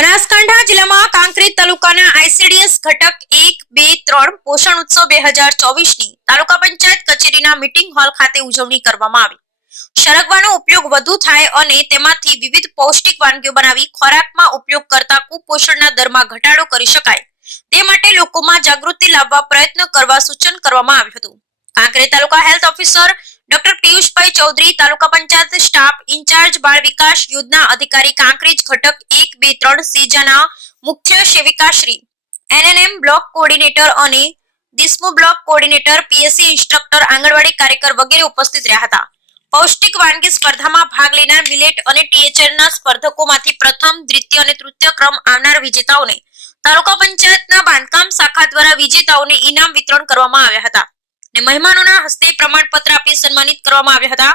બનાસકાંઠા જિલ્લામાં કાંકરેજ તાલુકાના આઈસીડીએસ ઘટક એક બે ત્રણ પોષણ ઉત્સવ બે હજાર ચોવીસની તાલુકા પંચાયત કચેરીના મિટિંગ હોલ ખાતે ઉજવણી કરવામાં આવી શરગવાનો ઉપયોગ વધુ થાય અને તેમાંથી વિવિધ પૌષ્ટિક વાનગીઓ બનાવી ખોરાકમાં ઉપયોગ કરતા કુપોષણના દરમાં ઘટાડો કરી શકાય તે માટે લોકોમાં જાગૃતિ લાવવા પ્રયત્ન કરવા સૂચન કરવામાં આવ્યું હતું Kankrej taluka health officer doctor Piyushbhai Chaudhari taluka panchayat staff incharge બાળ વિકાસ યોજના અધિકારી કાંકરેજ ઘટક એક બે ત્રણ સેજાના મુખ્ય સેવિકાશ્રી એનએનએમ બ્લોક કોર્ડિનેટર અને દિસ્મુ block coordinator PSC instructor anganwadi કાર્યકર વગેરે ઉપસ્થિત રહ્યા હતા પૌષ્ટિક વાનગી સ્પર્ધામાં ભાગ લેનાર મિલેટ અને ટીએચઆરના સ્પર્ધકોમાંથી પ્રથમ દ્વિતીય અને તૃતીય ક્રમ આવનાર વિજેતાઓને તાલુકા પંચાયતના બાંધકામ શાખા દ્વારા વિજેતાઓને ઇનામ વિતરણ કરવામાં આવ્યા હતા અને મહેમાનોના હસ્તે પ્રમાણપત્ર આપી સન્માનિત કરવામાં આવ્યા હતા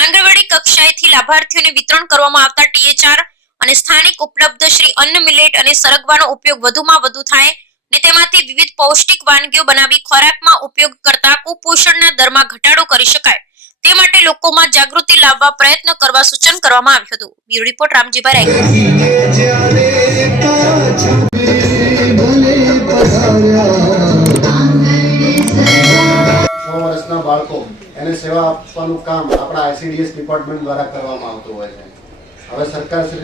આંગણવાડી કક્ષાએથી લાભાર્થીઓને વિતરણ કરવામાં આવતા ટીએચઆર અને સ્થાનિક ઉપલબ્ધ શ્રી અન્ન મિલેટ અને સરગવાનો ઉપયોગ વધુમાં વધુ થાય ને તેમાંથી વિવિધ પૌષ્ટિક વાનગીઓ બનાવી ખોરાકમાં ઉપયોગ કરતા કુપોષણના દરમાં ઘટાડો કરી શકાય તે માટે લોકોમાં જાગૃતિ લાવવા પ્રયત્ન કરવા સૂચન કરવામાં આવ્યું હતું બ્યુરો રિપોર્ટ રામજીભાઈ બાળકો એને સેવા આપવાનું કામ આપણા આઈસીડીએસ ડિપાર્ટમેન્ટ દ્વારા કરવામાં આવતું હોય છે હવે સરકારશ્રી